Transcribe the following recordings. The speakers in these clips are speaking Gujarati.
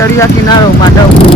દરિયા કિનારો માધવ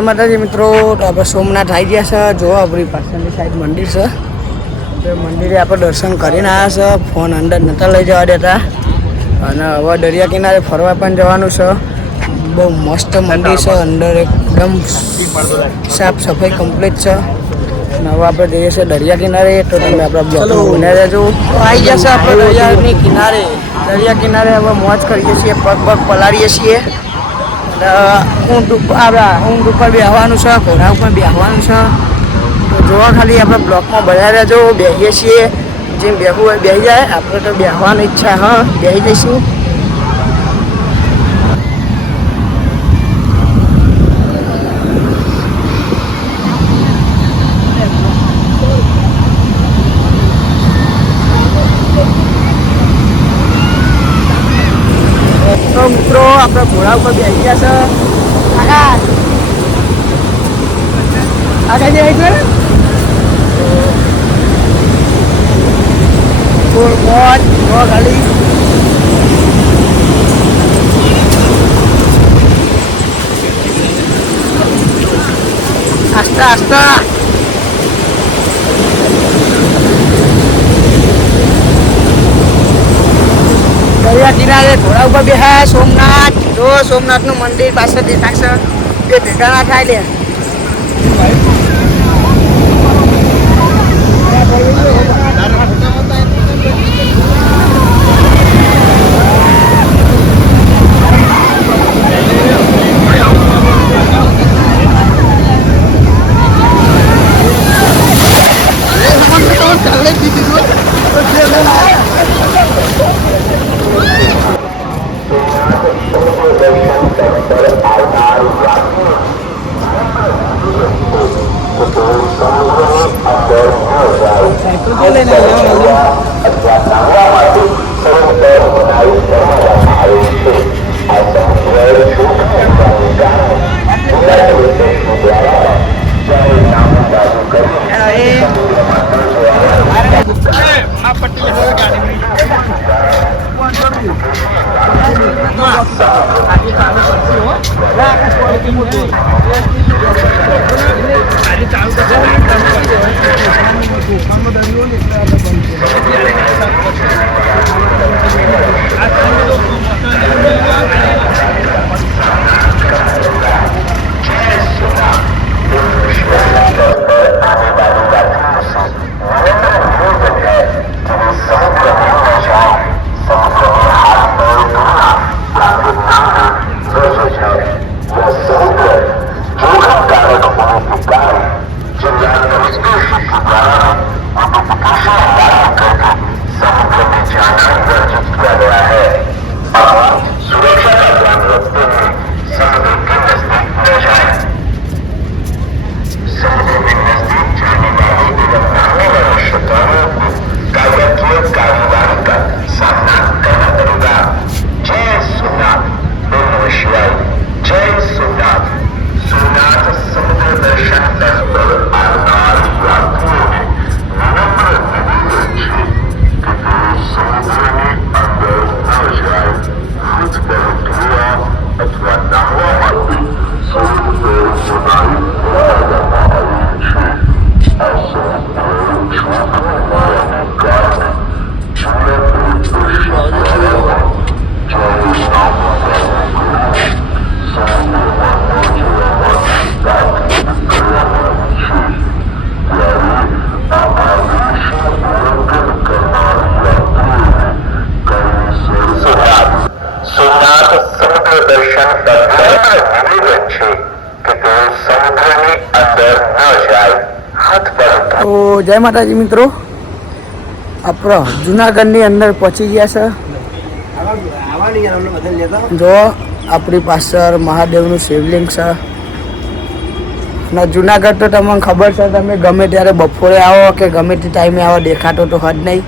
જય માતાજી મિત્રો તો આપણે સોમનાથ આવી ગયા છે. જો આપણી પાછળની સાઈડ મંદિર છે. તો મંદિરે આપણે દર્શન કરીને આવ્યા છે. ફોન અંદર નહોતા લઈ જવા દેતા. અને હવે દરિયા કિનારે ફરવા પણ જવાનું છે. બહુ મસ્ત મંદિર છે. અંદર એકદમ સાફ સફાઈ કમ્પ્લીટ છે. અને હવે આપણે જઈએ છીએ દરિયા કિનારે. તો તમે આપણા બ્લોગ બને રહેજો તો આવી જશે આપણે દરિયાની કિનારે. દરિયા કિનારે હવે મોજ કરીએ છીએ. પગ પગ પલાળીએ છીએ. ઊંટ આપણા ઊંટ ઉપર બેસવાનું છે, ઘોડા ઉપર બેહવાનું છે. તો જોવા ખાલી, આપણે બ્લોકમાં બધા રહેજો બેસીએ છીએ. જેમ બેહવું હોય બેસી જાય, આપણે તો બેહવાની ઈચ્છા, હા બેસી જઈશું તો મિત્રો આપણે ઘોડા ઉપર બેસી ગયા છે. આગળ જાય છે? ફૂલ મોજ જો ખાલી. આસ્તા આસ્તા. દરિયા કિનારે ઘોડા ઉપર બેહા સોમનાથ. જો સોમનાથનું મંદિર પાછળ દેખાશે બે ભેગા ના થાય લે એ જય માતાજી મિત્રો. આપણો જુનાગઢની અંદર પહોંચી ગયા છે. જો આપણી પાછળ મહાદેવનું શિવલિંગ છે. અને જુનાગઢ તો તમને ખબર છે, તમે ગમે ત્યારે બપોરે આવો કે ગમે તે ટાઈમે આવો, દેખાતો તો હદ નહીં.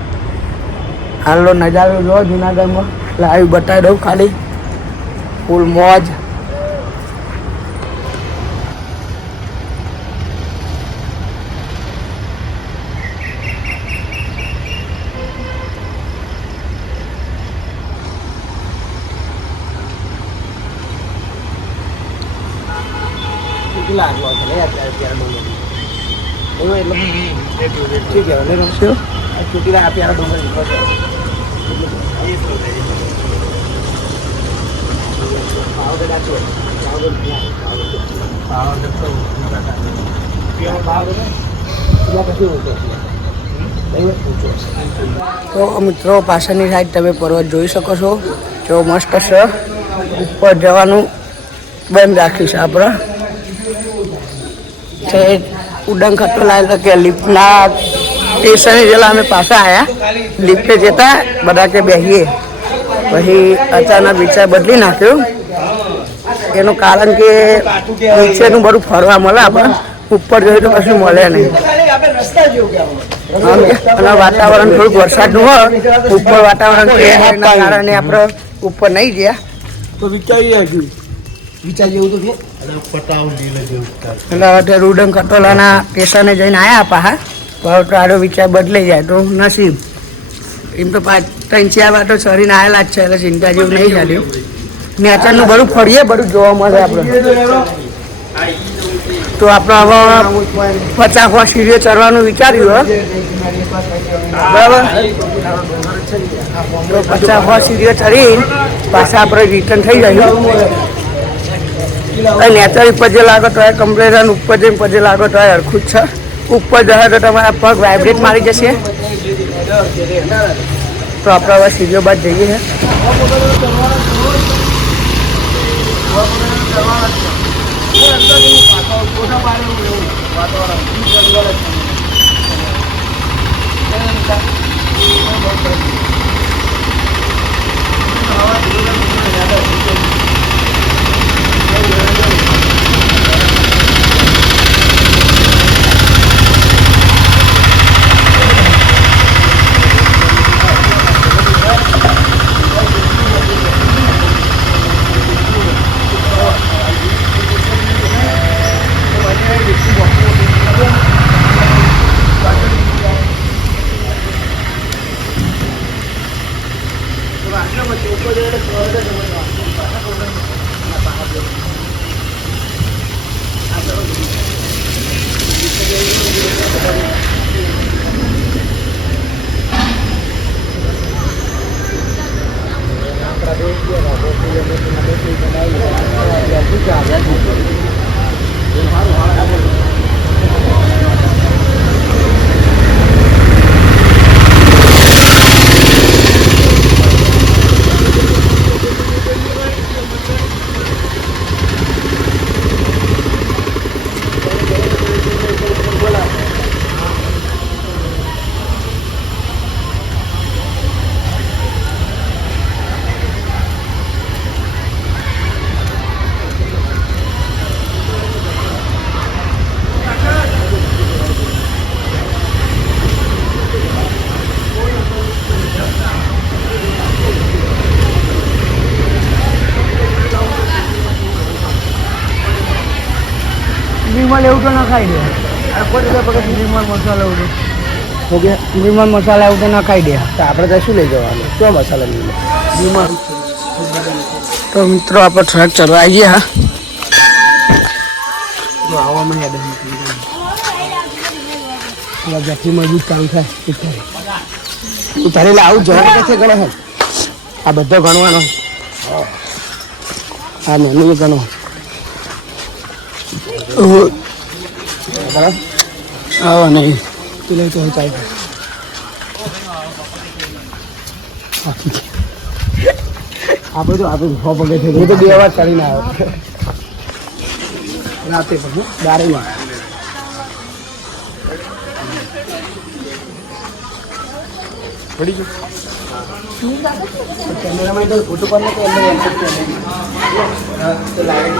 હાલનો નજારો જો જુનાગઢમાં. લાઈવ બતાવી દઉં ખાલી. ફૂલ મોજ. તો મિત્રો પાછળની સાઈડ તમે પર્વત જોઈ શકો છો જો મસ્ત છે ઉપર જવાનું બંધ રાખ્યું છે આપણે છે ઉડન ખટ્ટો લાવેલો કે લિફ્ટના સ્ટેશને જેલા અમે પાછા આવ્યા લિફ્ટે જતા બધા કે બેસીએ પછી અચાનક વિચાર બદલી નાખ્યો. એનું કારણ કે નીચેનું બધું ફરવા મળે પણ ઉપર જોયું તો કશું મળે નહીં. અને વાતાવરણ થોડુંક વરસાદનું હોય. ઉપર વાતાવરણ એના કારણે આપણે ઉપર નહીં ગયા. તો વિચારી રાખ્યું વિચાર જેવું તો એટલે રૂડન કટોલાના સ્ટેશને જઈને આવ્યા પાહા. પણ તો આડો વિચાર બદલાઈ જાય તો નસીબ. એમ તો પાંચ ત્રણ ચાર તો સરીને આવેલા જ છે એટલે ચિંતા જેવું નહીં ચાલ્યું નેચરનું બધું ફરીએ બધું જોવા મળે આપણે તો આપણે હવે પચાસ વાર સીડીઓ ચડવાનું વિચાર્યું હો. બરાબર? તો પચાસ વાર સીડીઓ ચડી પાછા આપણે રિટર્ન થઈ જઈએ નેચર ઉપર જે લાગો તો કમ્પ્લેન ઉપર જઈને પછી લાગો તો હરખું જ છે. ઉપર જશે તો તમારા પગ વાઇબ્રેટ મારી જશે. તો આપણે હવે સીડીઓ બાદ જઈએ છે વિમલ ન ખાઈ દે. કોઈ દિવસ પગે વિમલ મસાલા એવું ઓકે વિમલ મસાલા તો ન ખાઈ દે. તો આપણે ત્યાં શું લઈ જવાનું? કયો મસાલા લઈ લે તો મિત્રો આપણે ટ્રક ચડવા આવી ગયા જો આવવામાં યાદ જથી મજબૂત કામ થાય. એ થાય ઉતારે. એટલે આવું જવા નથી ગણો હે આ બધો ગણવાનો આ મેનુ ગણો બરાબર? આવો નહીં તું લઈ તો આપણે તો આપણે છ પગે થઈ એ તો બે વાર ચડીને આવ્યો રાતે પણ દારે ના પડી ગયું? કેમેરામાં તો ફોટો પણ નથી અંદર એમ તો લાગે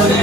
બે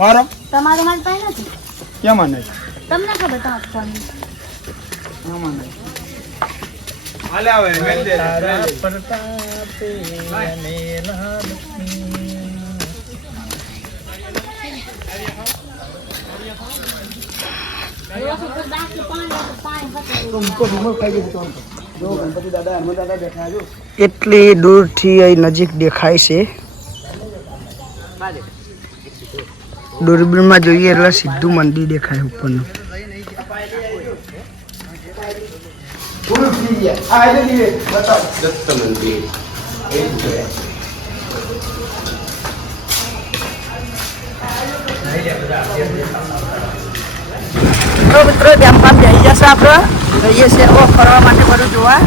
મારો? તમારું માલ પાસે નથી? કેમ નહીં? તમને ખબર તો આપવાની આમાં નહીં? હાલે આવે મેલ દે. હનુમાન દાદા એટલી દૂરથી અહીં નજીક દેખાય છે. દૂરબીનમાં જોઈએ એટલે સીધું મંદિર દેખાય ઉપરનું પૂરું થઈ ગયા આ એટલે દીવે બતાવ દત્ત મંદિર એ જ છે તો મિત્રો ટેમ્પા બેસી જશે આપણે જઈએ છીએ હવે ફરવા માટે બધું જોવા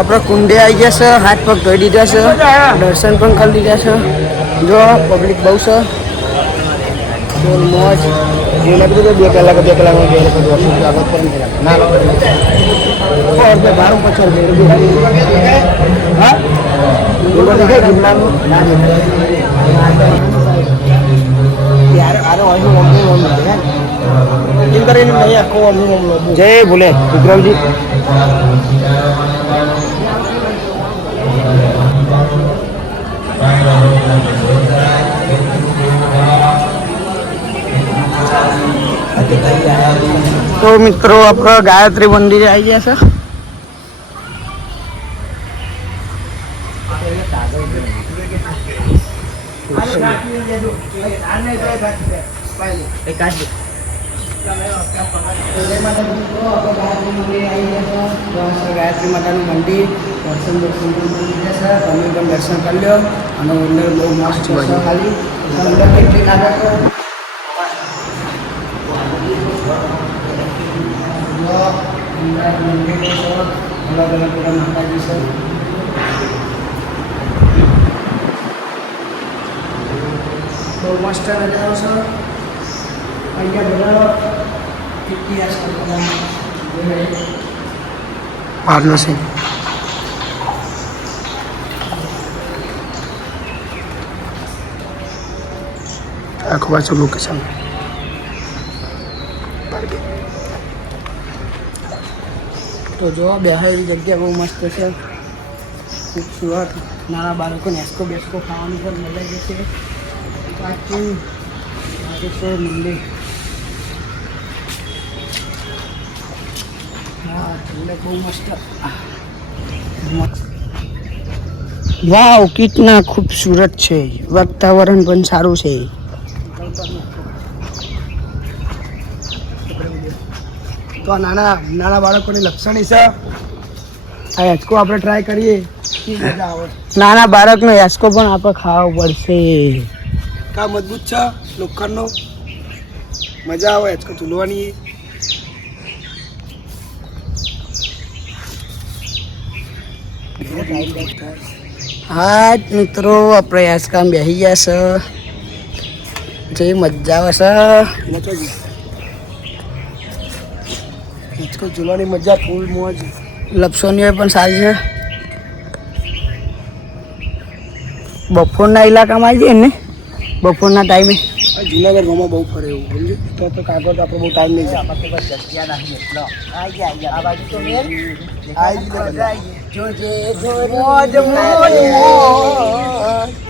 આપણે કુંડે આવી ગયા છે, હાથ પગ ધોઈ દીધા છે, દર્શન પણ કરી દીધા છે. જો પબ્લિક બહુ છે. મોજ. જે લાગ્યું તો બે કલાક, બે કલાકમાં બે લોકો દોઢસો આગળ પણ ના બાર પચાસ હા? બોલો દેખાય ગિરનારનું તો મિત્રો આપણે ગાયત્રી મંદિરે આવી ગયા છે. ગાયત્રી માતાનું મંદિર દર્શન દર્શન તમે પણ દર્શન કરી લો અને અંદર બહુ મસ્ત ખાલી અંદર કેટલી આગળ અલગ અલગ બધા માતાજી છે બહુ મસ્ત નજારો છે અહીંયા બધા ઇતિહાસ બહારનો છે. આખું પાછું લોકેશન તો જો બેહાડી જગ્યા બહુ મસ્ત છે. ખૂબસૂરત નાના બાળકોને એસ્કો બેસ્કો ખાવાની પણ મજા જશે બાકી નાગેશ્વર મંદિર. હા ઠંડક બહુ મસ્ત. વાવ કિતના ખૂબસૂરત છે. વાતાવરણ પણ સારું છે. તો આ નાના નાના બાળકોની લક્ષણી છે. આ હેચકો આપણે ટ્રાય કરીએ. નાના બાળકનો હેચકો પણ આપણે ખાવો પડશે. કા મજબૂત છે? લોખંડનો? મજા આવે હેચકો ઝૂલવાની હા મિત્રો આપણે હેચકામ બેસી ગયા છે. જે મજા આવે છે. હિચકો ઝૂલવાની મજા ફૂલ મોજ લપસોની પણ સારી છે બપોરના ઇલાકામાં આવી જઈએ ને બપોરના ટાઈમે જુનાગઢ ગામમાં બહુ ફરે એવું સમજે તો તો કાગળ તો આપણે બહુ ટાઈમ નહીં એક બે રેસ આવી તો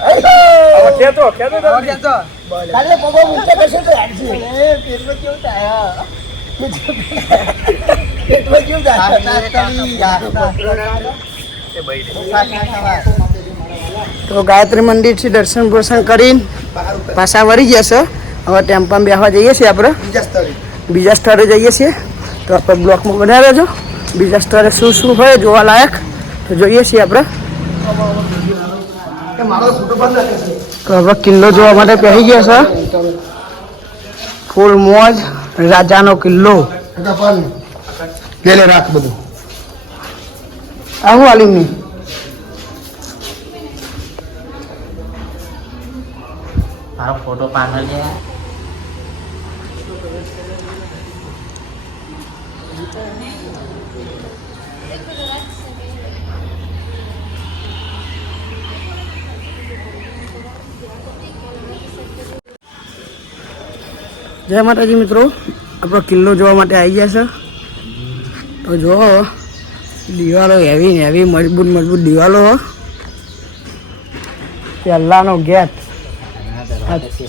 ગાયત્રી મંદિરથી દર્શન દર્શન કરીને પાછા વળી જશે હવે ટેમ્પામાં બેસવા જઈએ છીએ આપણે. બીજા સ્થળે. જઈએ છીએ. તો આપણે બ્લોકમાં બનાવ્યા છો બીજા સ્થળે શું શું હોય જોવા લાયક તો જોઈએ છીએ આપણે. તો કિલ્લો જોવા માટે પહેરી ગયા છે. ફૂલ મોજ રાજાનો કિલ્લો. લે રાખ બધું. આવું આલીમની મારો ફોટો પાછળ જય માતાજી મિત્રો આપણો કિલ્લો જોવા માટે આવી ગયા છે. તો જો દિવાલો હેવી ને હેવી મજબૂત મજબૂત દિવાલો હો. ગેટ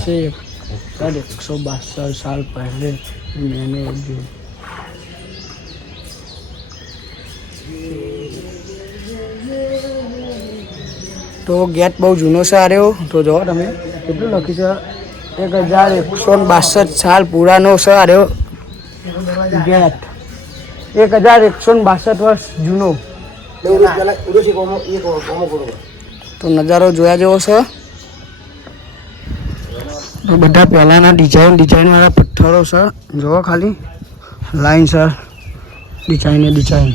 છે. એકસો બાસઠ સાલ પહેલે મેને તો ગેટ બહુ જૂનો છે આર્યો તો જો તમે કેટલું લખ્યું છે? એક હજાર એકસો બાસઠ સાલ પુરાનો છે આર્યો ગેટ. એક હજાર એકસો બાસઠ વર્ષ જૂનો. તો નજારો જોયા જેવો છે. તો બધા પહેલાંના ડિઝાઇન ડિઝાઇનવાળા પથ્થરો છે. જુઓ ખાલી. લાઈન સર ડિઝાઇન ડિઝાઇન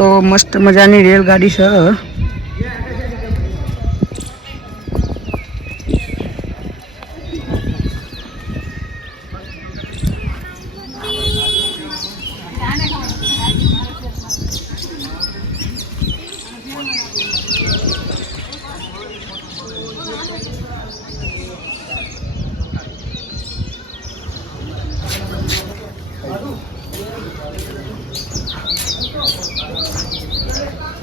તો મસ્ત મજાની રેલગાડી છે.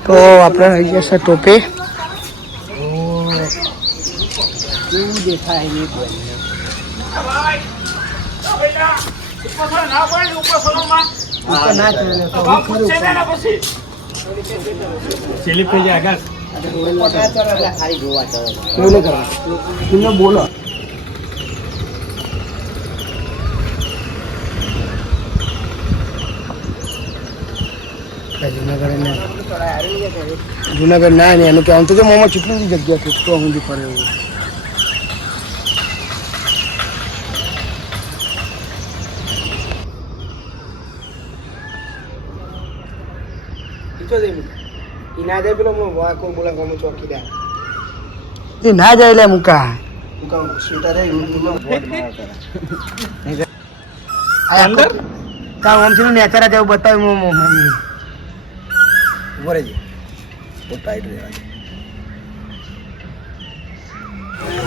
તો આપણે આવી જશે ટોપે. કેવું દેખાય એ ઉપર ના ચડે તો ઉપર ઉપર. સ્લીપ થઈ જાય આગળ એવું નહીં કરવાનું. એમને બોલો જુનાગઢ ના જુનાગઢ ના ને એનું કહેવાનું. તો કે મોમાં કેટલી બધી જગ્યા છે તો હું ફરે એવું. એ ના જાય લે મુકા અંદર? કામ આમ છે નેચરા જેવું બતાવ્યું મો મમ્મી ઉભરે છે ટાઈટ રહેવા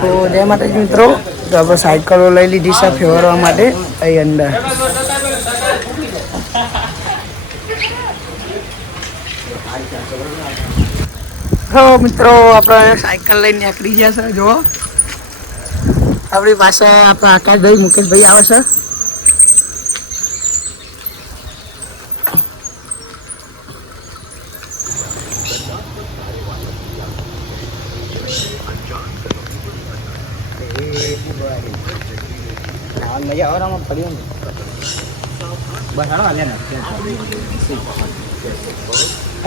તો જય માતાજી મિત્રો, તો આપણે સાયકલો લઈ લીધી છે ફેરવવા માટે, અહીં અંદર. હો મિત્રો, આપણે સાયકલ લઈને નીકળી ગયા છે, જુઓ. આપણી પાસે આપણા આકાશભાઈ મુકેશભાઈ આવે છે.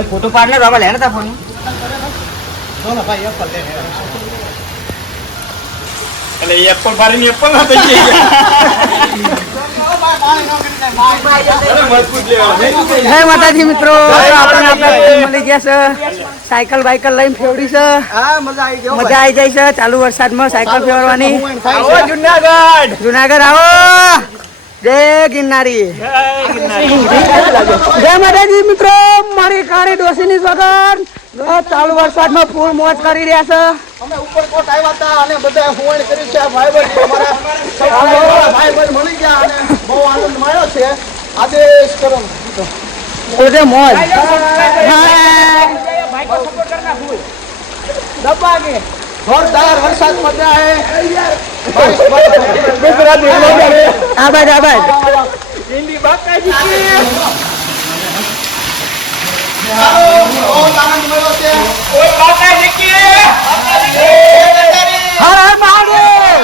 ફોટો પાડને બાબા લેને તા ફોન એટલે એપલ બારીની એપલ ના થઈ મજબૂત માતાજી મિત્રો. આપણે આપણે મળી ગયા છે સાયકલ બાયકલ લઈને ફેવડી છે. મજા આવી જાય છે. ચાલુ વરસાદમાં સાયકલ ફેરવાની. જુનાગઢ! જુનાગઢ આવો. જય ગિરનારી. જય માતાજી મિત્રો. મારી કાળી ડોસીની સ્વાગત. ચાલુ વરસાદમાં ફૂલ મોજ કરી રહ્યા છે. અમે ઉપરકોટ આવ્યા હતા અને બધા હુવણ કર્યું છે. ભાઈબંધ અમારા ભાઈબંધ મળી ગયા અને બહુ આનંદ મળ્યો છે. આદેશ કરો કોટે મોજ દબા કે જોરદાર વરસાદ મજા હે ગુજરાતી આબાદ આબાદ હિન્દી બાકાજી કે હર હર મહાદેવ